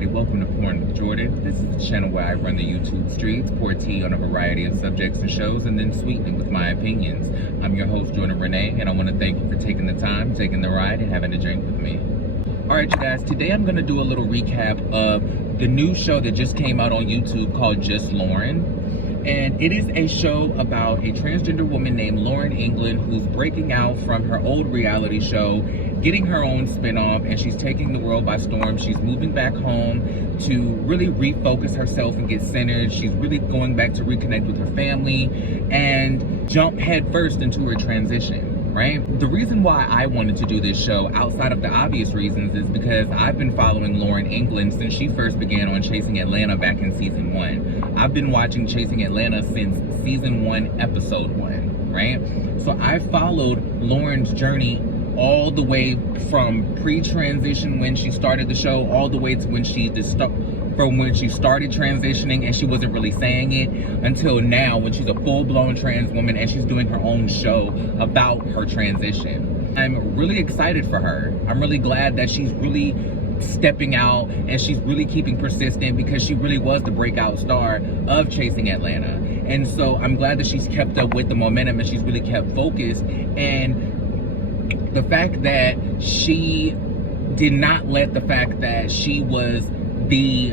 everybody, welcome to Porn with Jordan. This is the channel where I run the YouTube streets, pour tea on a variety of subjects and shows, and then sweeten it with my opinions. I'm your host, JordenRanae, and I want to thank you for taking the time, taking the ride, and having a drink with me. Alright you guys, today I'm going to do a little recap of the new show that just came out on YouTube called Just Lauryn. And it is a show about a transgender woman named Lauryn England who's breaking out from her old reality show, getting her own spinoff, and she's taking the world by storm. She's moving back home to really refocus herself and get centered. She's really going back to reconnect with her family and jump headfirst into her transition, right? The reason why I wanted to do this show, outside of the obvious reasons, is because I've been following Lauryn England since she first began on Chasing Atlanta back in season 1. I've been watching Chasing Atlanta since season 1, episode 1, right? So I followed Lauryn's journey all the way from pre-transition when she started the show, all the way to when she started transitioning and she wasn't really saying it, until now when she's a full-blown trans woman and she's doing her own show about her transition. I'm really excited for her. I'm really glad that she's really stepping out and she's really keeping persistent, because she really was the breakout star of Chasing Atlanta. And so I'm glad that she's kept up with the momentum and she's really kept focused. And the fact that she did not let the fact that she was the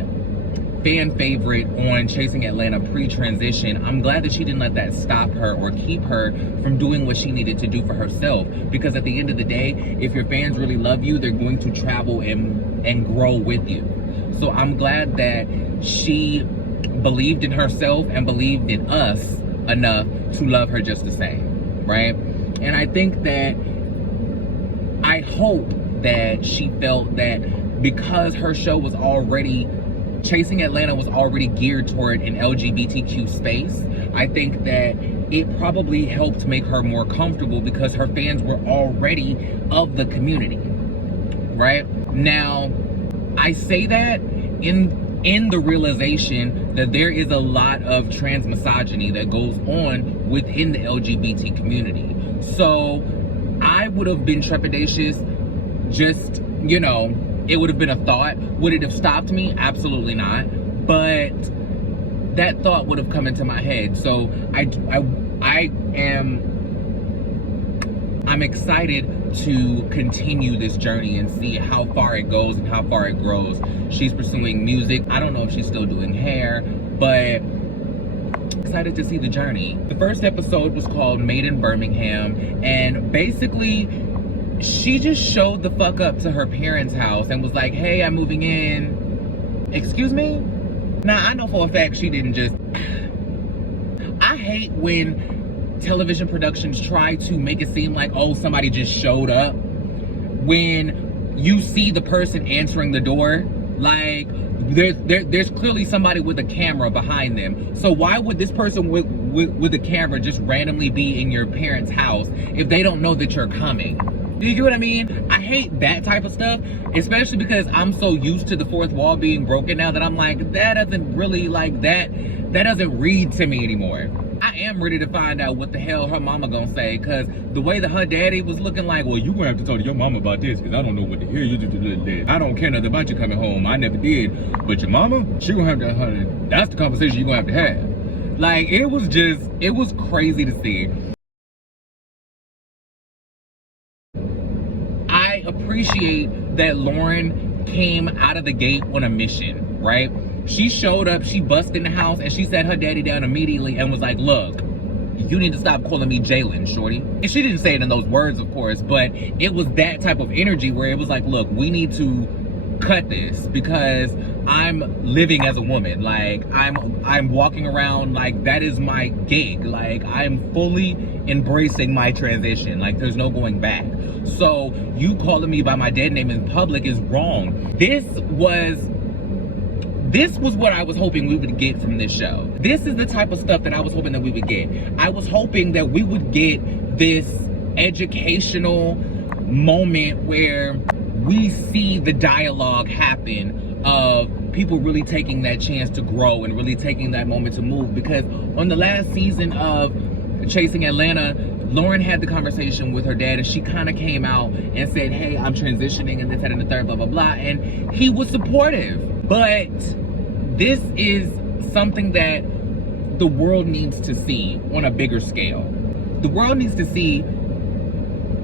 fan favorite on Chasing Atlanta pre-transition, I'm glad that she didn't let that stop her or keep her from doing what she needed to do for herself. Because at the end of the day, if your fans really love you, they're going to travel and grow with you. So I'm glad that she believed in herself and believed in us enough to love her just the same, right? And I think that, I hope that she felt that because her show was already, Chasing Atlanta was already geared toward an LGBTQ space, I think that it probably helped make her more comfortable because her fans were already of the community, right? Now, I say that in the realization that there is a lot of trans misogyny that goes on within the LGBT community. So I would have been trepidatious, just, you know, it would have been a thought. Would it have stopped me? Absolutely not. But that thought would have come into my head. So I'm excited to continue this journey and see how far it goes and how far it grows. She's pursuing music. I don't know if she's still doing hair, but excited to see the journey. The first episode was called Made in Birmingham, and basically she just showed the fuck up to her parents' house and was like, hey, I'm moving in. Excuse me? Now, I know for a fact she didn't just... I hate when television productions try to make it seem like, oh, somebody just showed up, when you see the person answering the door. Like, there's clearly somebody with a camera behind them. So why would this person with a camera just randomly be in your parents' house if they don't know that you're coming? Do you get what I mean? I hate that type of stuff, especially because I'm so used to the fourth wall being broken now that I'm like, that doesn't really, like, that doesn't read to me anymore. I am ready to find out what the hell her mama gonna say, because the way that her daddy was looking like, well, you gonna have to talk to your mama about this, because I don't know what the hell you do. I don't care nothing about you coming home. I never did. But your mama, she gonna have to, that's the conversation you gonna have to have. Like, it was crazy to see. I appreciate that Lauryn came out of the gate on a mission, right? She showed up, she busted in the house, and she sat her daddy down immediately and was like, look, you need to stop calling me Jalen, shorty. And she didn't say it in those words, of course, but it was that type of energy where it was like, look, we need to cut this, because I'm living as a woman. Like, I'm walking around like that is my gig. Like, I'm fully embracing my transition. Like, there's no going back. So you calling me by my dead name in public is wrong. This was what I was hoping we would get from this show. This is the type of stuff that I was hoping that we would get. I was hoping that we would get this educational moment where we see the dialogue happen of people really taking that chance to grow and really taking that moment to move. Because on the last season of Chasing Atlanta, Lauryn had the conversation with her dad, and she kind of came out and said, hey, I'm transitioning and this, that, and the third, blah, blah, blah. And he was supportive. But this is something that the world needs to see on a bigger scale. The world needs to see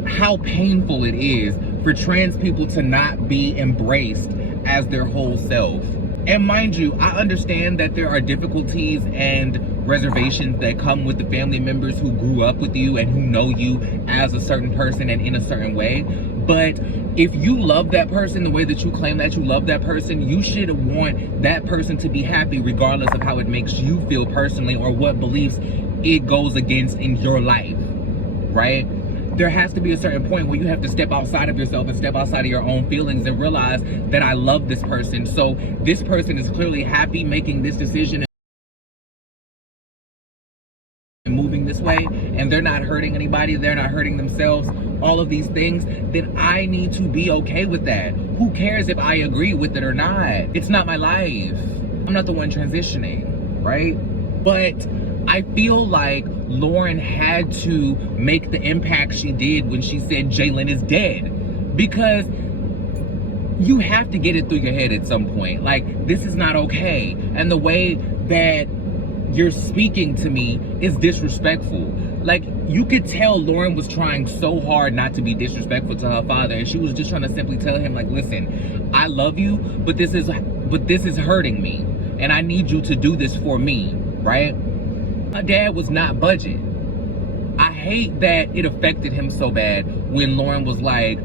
how painful it is for trans people to not be embraced as their whole self. And mind you, I understand that there are difficulties and reservations that come with the family members who grew up with you and who know you as a certain person and in a certain way. But if you love that person the way that you claim that you love that person, you should want that person to be happy regardless of how it makes you feel personally or what beliefs it goes against in your life, right? There has to be a certain point where you have to step outside of yourself and step outside of your own feelings and realize that I love this person. So this person is clearly happy making this decision and moving this way, and they're not hurting anybody, they're not hurting themselves, all of these things, then I need to be okay with that. Who cares if I agree with it or not? It's not my life. I'm not the one transitioning, right? But I feel like Lauryn had to make the impact she did when she said Jalen is dead, because you have to get it through your head at some point. Like, this is not okay. And the way that you're speaking to me is disrespectful. Like, you could tell Lauryn was trying so hard not to be disrespectful to her father, and she was just trying to simply tell him, like, listen, I love you, but this is hurting me, and I need you to do this for me, right? My dad was not budging. I hate that it affected him so bad when Lauryn was like,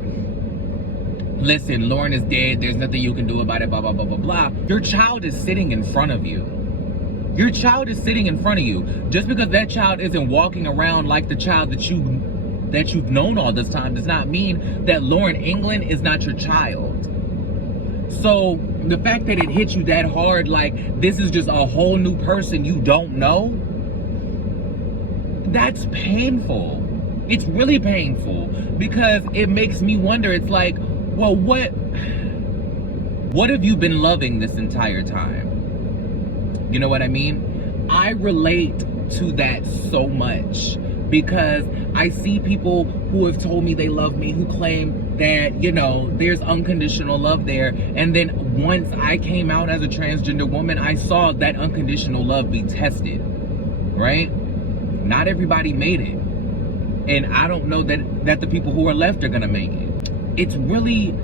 listen, Lauryn is dead, there's nothing you can do about it, blah, blah, blah, blah, blah. Your child is sitting in front of you. Your child is sitting in front of you. Just because that child isn't walking around like the child that you've known all this time does not mean that Lauryn England is not your child. So the fact that it hit you that hard, like this is just a whole new person you don't know, that's painful. It's really painful, because it makes me wonder. It's like, well, what have you been loving this entire time? You know what I mean? I relate to that so much, because I see people who have told me they love me, who claim that, you know, there's unconditional love there. And then once I came out as a transgender woman, I saw that unconditional love be tested, right? Not everybody made it. And I don't know that the people who are left are gonna make it. It's really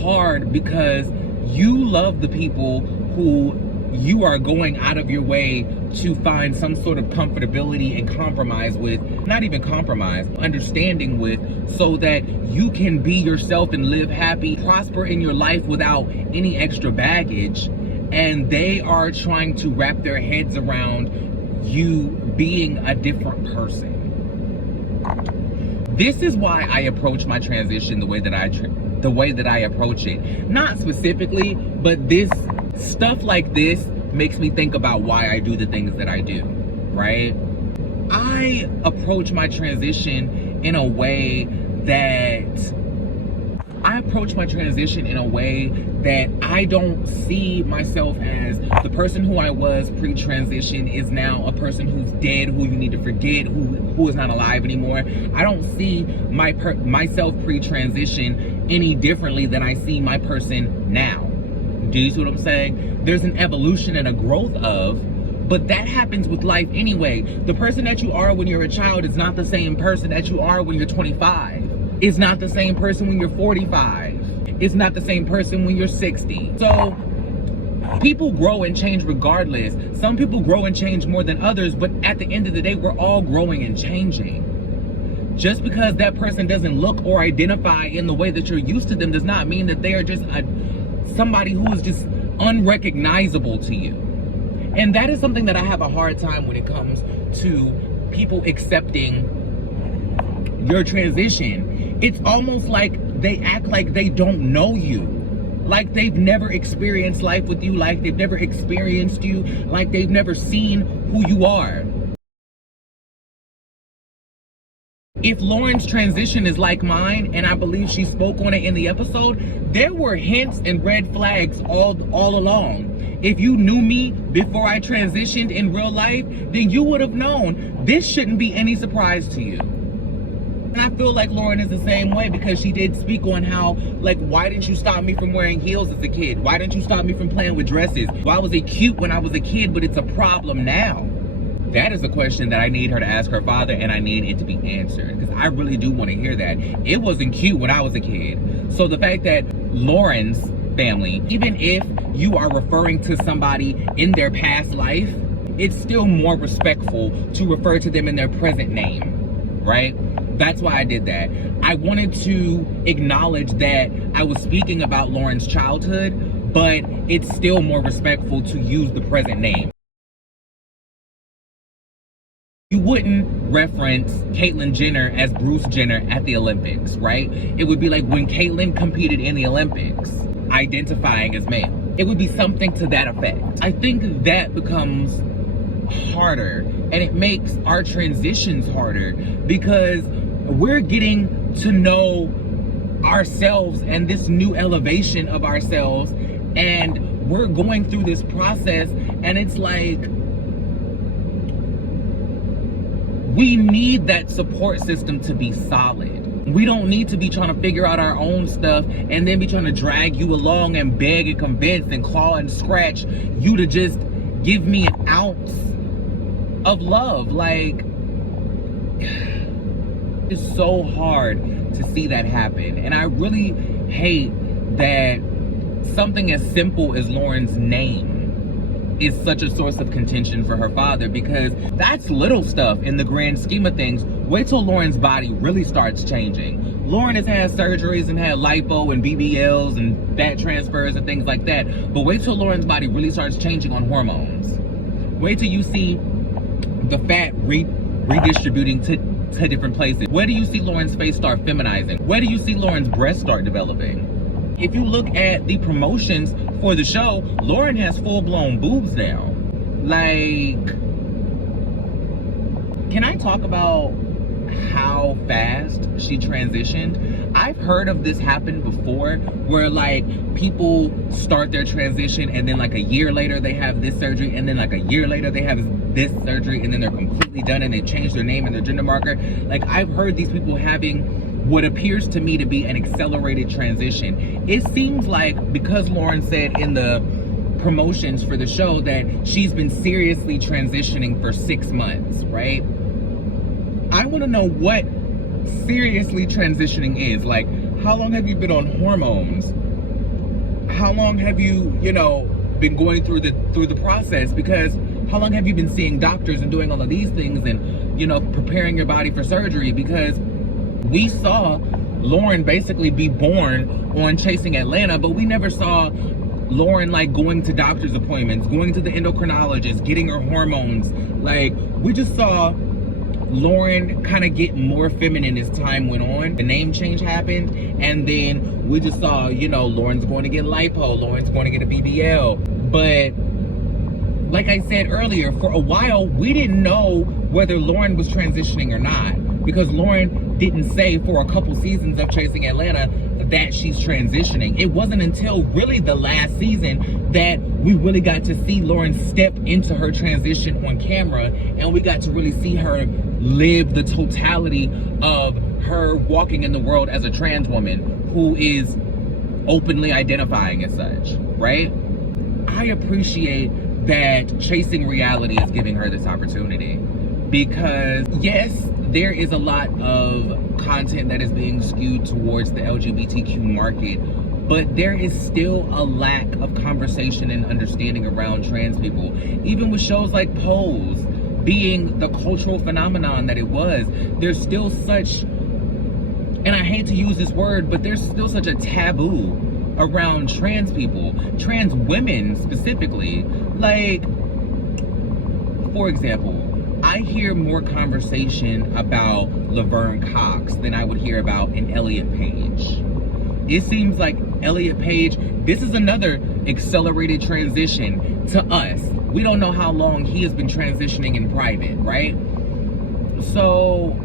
hard, because you love the people who you are going out of your way to find some sort of comfortability and compromise with, not even compromise, understanding with, so that you can be yourself and live happy, prosper in your life without any extra baggage. And they are trying to wrap their heads around you being a different person. This is why I approach my transition the way that I approach it. Not specifically, but this stuff like this makes me think about why I do the things that I do, right? I approach my transition in a way that I don't see myself as the person who I was pre-transition is now a person who's dead, who you need to forget, who is not alive anymore. I don't see myself pre-transition any differently than I see my person now. Do you see what I'm saying? There's an evolution and a growth of, but that happens with life anyway. The person that you are when you're a child is not the same person that you are when you're 25. It's not the same person when you're 45. It's not the same person when you're 60. So people grow and change regardless. Some people grow and change more than others, but at the end of the day, we're all growing and changing. Just because that person doesn't look or identify in the way that you're used to them does not mean that they are just somebody who is just unrecognizable to you. And that is something that I have a hard time when it comes to people accepting your transition. It's almost like they act like they don't know you, like they've never experienced life with you, like they've never experienced you, like they've never seen who you are. If Lauryn's transition is like mine, and I believe she spoke on it in the episode, there were hints and red flags all along. If you knew me before I transitioned in real life, then you would have known this shouldn't be any surprise to you. And I feel like Lauryn is the same way, because she did speak on how, like, why didn't you stop me from wearing heels as a kid? Why didn't you stop me from playing with dresses? Why was it cute when I was a kid, but it's a problem now? That is a question that I need her to ask her father, and I need it to be answered, because I really do want to hear that. It wasn't cute when I was a kid. So the fact that Lauryn's family, even if you are referring to somebody in their past life, it's still more respectful to refer to them in their present name, right? That's why I did that. I wanted to acknowledge that I was speaking about Lauryn's childhood, but it's still more respectful to use the present name. You wouldn't reference Caitlyn Jenner as Bruce Jenner at the Olympics, right? It would be like when Caitlyn competed in the Olympics, identifying as male. It would be something to that effect. I think that becomes harder, and it makes our transitions harder, because we're getting to know ourselves and this new elevation of ourselves, and we're going through this process, and it's like, we need that support system to be solid. We don't need to be trying to figure out our own stuff and then be trying to drag you along and beg and convince and claw and scratch you to just give me an ounce of love. Like, it's so hard to see that happen. And I really hate that something as simple as Lauryn's name is such a source of contention for her father, because that's little stuff in the grand scheme of things. Wait till Lauryn's body really starts changing. Lauryn has had surgeries and had lipo and BBLs and fat transfers and things like that, but wait till Lauryn's body really starts changing on hormones. Wait till you see the fat redistributing to different places. Where do you see Lauryn's face start feminizing? Where do you see Lauryn's breasts start developing? If you look at the promotions for the show, Lauryn has full-blown boobs now. Like, can I talk about how fast she transitioned? I've heard of this happen before, where like people start their transition and then like a year later they have this surgery, and then like a year later they have this surgery, and then they're completely done and they change their name and their gender marker. Like, I've heard these people having what appears to me to be an accelerated transition. It seems like, because Lauryn said in the promotions for the show that she's been seriously transitioning for 6 months, right? I want to know what seriously transitioning is. Like, how long have you been on hormones? How long have you, been going through the process? Because how long have you been seeing doctors and doing all of these things and, preparing your body for surgery? Because we saw Lauryn basically be born on Chasing Atlanta, but we never saw Lauryn like going to doctor's appointments, going to the endocrinologist, getting her hormones. Like, we just saw Lauryn kind of get more feminine as time went on. The name change happened, and then we just saw, Lauryn's going to get lipo, Lauryn's going to get a BBL. But like I said earlier, for a while, we didn't know whether Lauryn was transitioning or not, because Lauryn didn't say for a couple seasons of Chasing Atlanta that she's transitioning. It wasn't until really the last season that we really got to see Lauryn step into her transition on camera, and we got to really see her live the totality of her walking in the world as a trans woman who is openly identifying as such, right? I appreciate that Chasing Reality is giving her this opportunity, because yes, there is a lot of content that is being skewed towards the LGBTQ market, but there is still a lack of conversation and understanding around trans people. Even with shows like Pose being the cultural phenomenon that it was, there's still such, and I hate to use this word, but there's still such a taboo around trans people, trans women specifically. Like, for example, I hear more conversation about Laverne Cox than I would hear about an Elliot Page. It seems like Elliot Page, this is another accelerated transition to us. We don't know how long he has been transitioning in private, right? So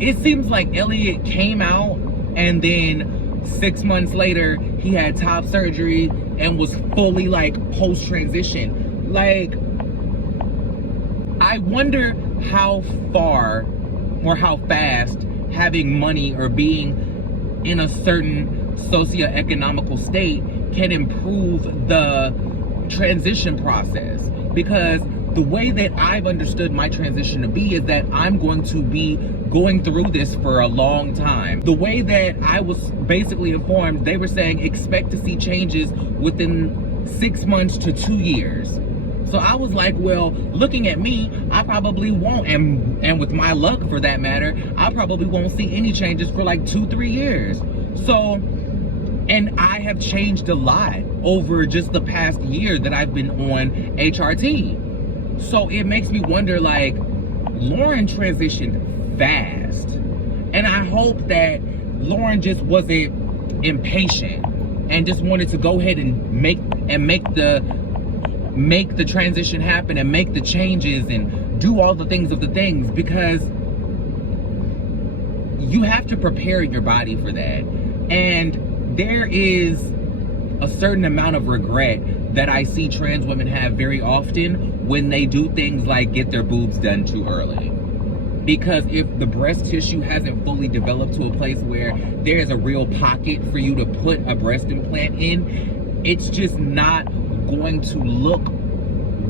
it seems like Elliot came out and then 6 months later he had top surgery and was fully like post-transition. Like, I wonder how far or how fast having money or being in a certain socioeconomical state can improve the transition process. Because the way that I've understood my transition to be is that I'm going to be going through this for a long time. The way that I was basically informed, they were saying expect to see changes within 6 months to 2 years. So I was like, well, looking at me, I probably won't, and with my luck for that matter, I probably won't see any changes for like 2-3 years. So, and I have changed a lot over just the past year that I've been on HRT. So it makes me wonder, like, Lauryn transitioned fast. And I hope that Lauryn just wasn't impatient and just wanted to go ahead and make the transition happen and make the changes and do all the things, because you have to prepare your body for that. And there is a certain amount of regret that I see trans women have very often when they do things like get their boobs done too early. Because if the breast tissue hasn't fully developed to a place where there is a real pocket for you to put a breast implant in, it's just not going to look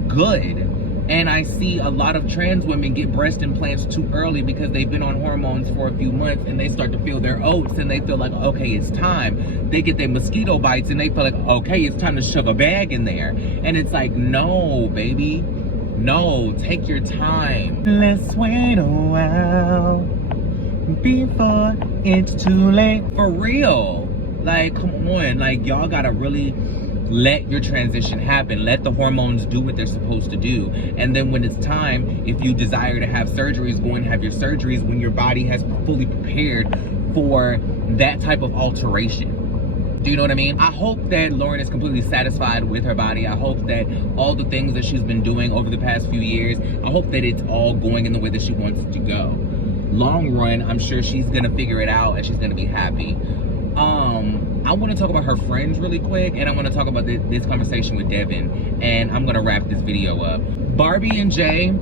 good. And I see a lot of trans women get breast implants too early because they've been on hormones for a few months and they start to feel their oats and they feel like, okay, it's time. They get their mosquito bites and they feel like, okay, it's time to shove a bag in there. And it's like, no, baby, no, take your time. Let's wait a while before it's too late. For real. Like, come on, like, y'all gotta really let your transition happen. Let the hormones do what they're supposed to do. And then when it's time, if you desire to have surgeries, go and have your surgeries when your body has fully prepared for that type of alteration. Do you know what I mean? I hope that Lauryn is completely satisfied with her body. I hope that all the things that she's been doing over the past few years, I hope that it's all going in the way that she wants it to go. Long run, I'm sure she's gonna figure it out and she's gonna be happy. I want to talk about her friends really quick, and I want to talk about this conversation with Devin, and I'm going to wrap this video up. Barbie and Jay,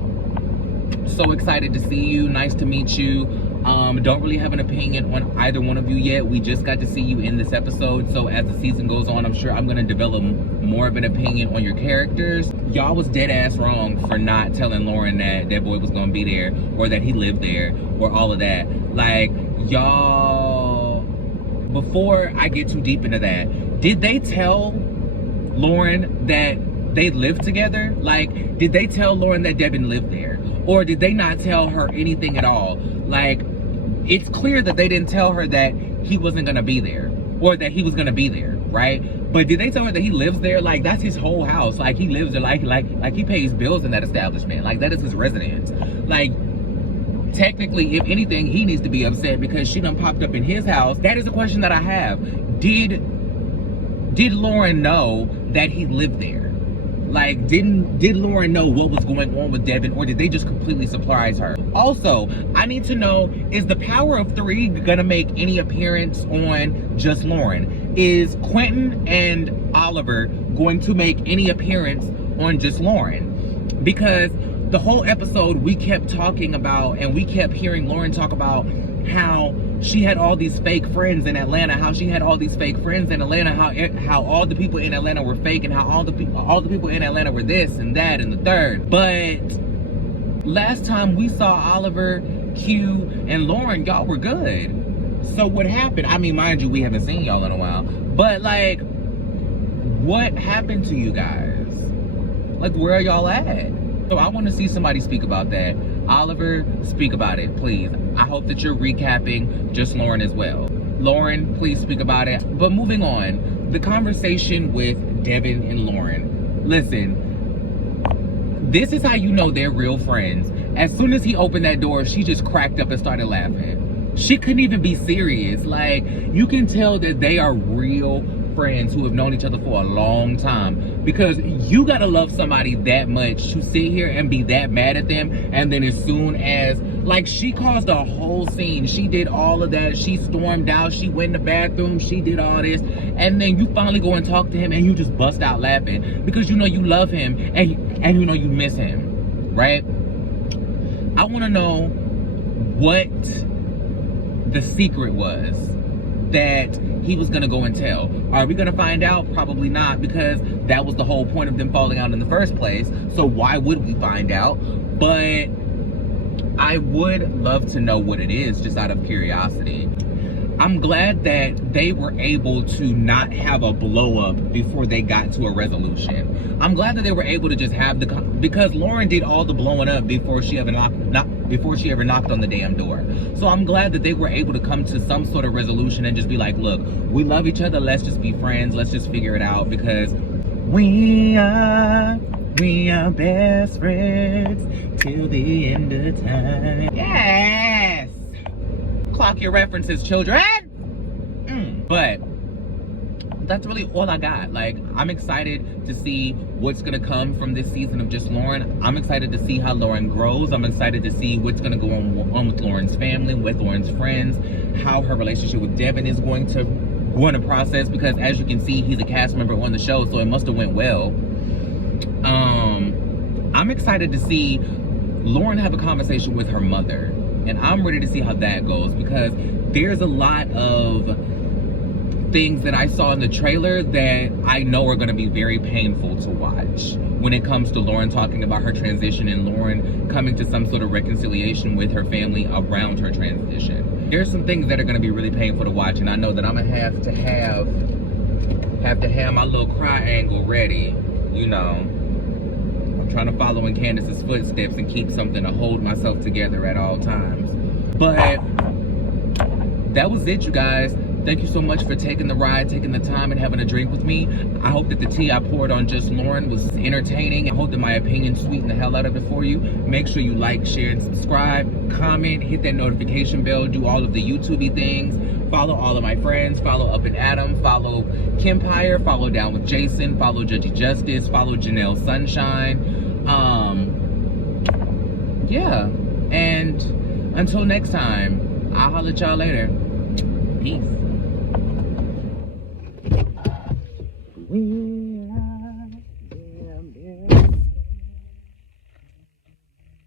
so excited to see you. Nice to meet you. Don't really have an opinion on either one of you yet. We just got to see you in this episode, so as the season goes on, I'm sure I'm going to develop more of an opinion on your characters. Y'all was dead ass wrong for not telling Lauryn that that boy was going to be there, or that he lived there, or all of that. Like, y'all, before I get too deep into that, did they tell Lauryn that they lived together? Like, did they tell Lauryn that Devin lived there? Or did they not tell her anything at all? Like, it's clear that they didn't tell her that he wasn't gonna be there, or that he was gonna be there, right? But did they tell her that he lives there? Like, that's his whole house. Like, he lives there, like he pays bills in that establishment. Like, that is his residence. Like, technically, if anything, he needs to be upset because she done popped up in his house. That is a question that I have. Did Lauryn know that he lived there? Like, did Lauryn know what was going on with Devin, or did they just completely surprise her? Also, I need to know, is the Power of Three gonna make any appearance on just Lauryn? Is Quentin and Oliver going to make any appearance on just Lauryn? Because the whole episode, we kept talking about, and we kept hearing Lauryn talk about how she had all these fake friends in Atlanta, how all the people in Atlanta were fake, and how all the people in Atlanta were this and that and the third. But last time we saw Oliver, Q, and Lauryn, y'all were good. So what happened? I mean, mind you, we haven't seen y'all in a while, but like, what happened to you guys? Like, where are y'all at? So I want to see somebody speak about that. Oliver, speak about it, please. I hope that you're recapping just Lauryn as well. Lauryn, please speak about it. But moving on, the conversation with Devin and Lauryn. Listen, this is how you know they're real friends. As soon as he opened that door, she just cracked up and started laughing. She couldn't even be serious. Like, you can tell that they are real friends who have known each other for a long time, because you gotta love somebody that much to sit here and be that mad at them, and then as soon as, like, she caused a whole scene, she did all of that, she stormed out, she went in the bathroom, she did all this, and then you finally go and talk to him and you just bust out laughing because you know you love him and you know you miss him, right? I want to know what the secret was that he was gonna go and tell. Are we gonna find out? Probably not, because that was the whole point of them falling out in the first place. So why would we find out? But I would love to know what it is, just out of curiosity. I'm glad that they were able to not have a blow up before they got to a resolution. I'm glad that they were able to just have because Lauryn did all the blowing up before she ever knocked on the damn door. So I'm glad that they were able to come to some sort of resolution and just be like, look, we love each other, let's just be friends, let's just figure it out, because we are best friends till the end of time. Yes! Clock your references, children. But that's really all I got. Like, I'm excited to see what's gonna come from this season of just Lauryn. I'm excited to see how Lauryn grows. I'm excited to see what's gonna go on with Lauryn's family, with Lauryn's friends, how her relationship with Devin is going to process, because as you can see, he's a cast member on the show, so it must have went well. I'm excited to see Lauryn have a conversation with her mother. And I'm ready to see how that goes, because there's a lot of things that I saw in the trailer that I know are going to be very painful to watch when it comes to Lauryn talking about her transition and Lauryn coming to some sort of reconciliation with her family around her transition. There's some things that are going to be really painful to watch, and I know that I'm going to have to have my little cry angle ready, you know. I'm trying to follow in Candace's footsteps and keep something to hold myself together at all times. But that was it, you guys. Thank you so much for taking the ride, taking the time, and having a drink with me. I hope that the tea I poured on just Lauryn was entertaining. I hope that my opinion sweetened the hell out of it for you. Make sure you like, share, and subscribe. Comment, hit that notification bell, do all of the YouTube-y things. Follow all of my friends. Follow Up and Adam. Follow Kempire. Follow Down with Jason. Follow Judgy Justice. Follow Janelle Sunshine. Yeah. And until next time, I'll holler at y'all later. Peace.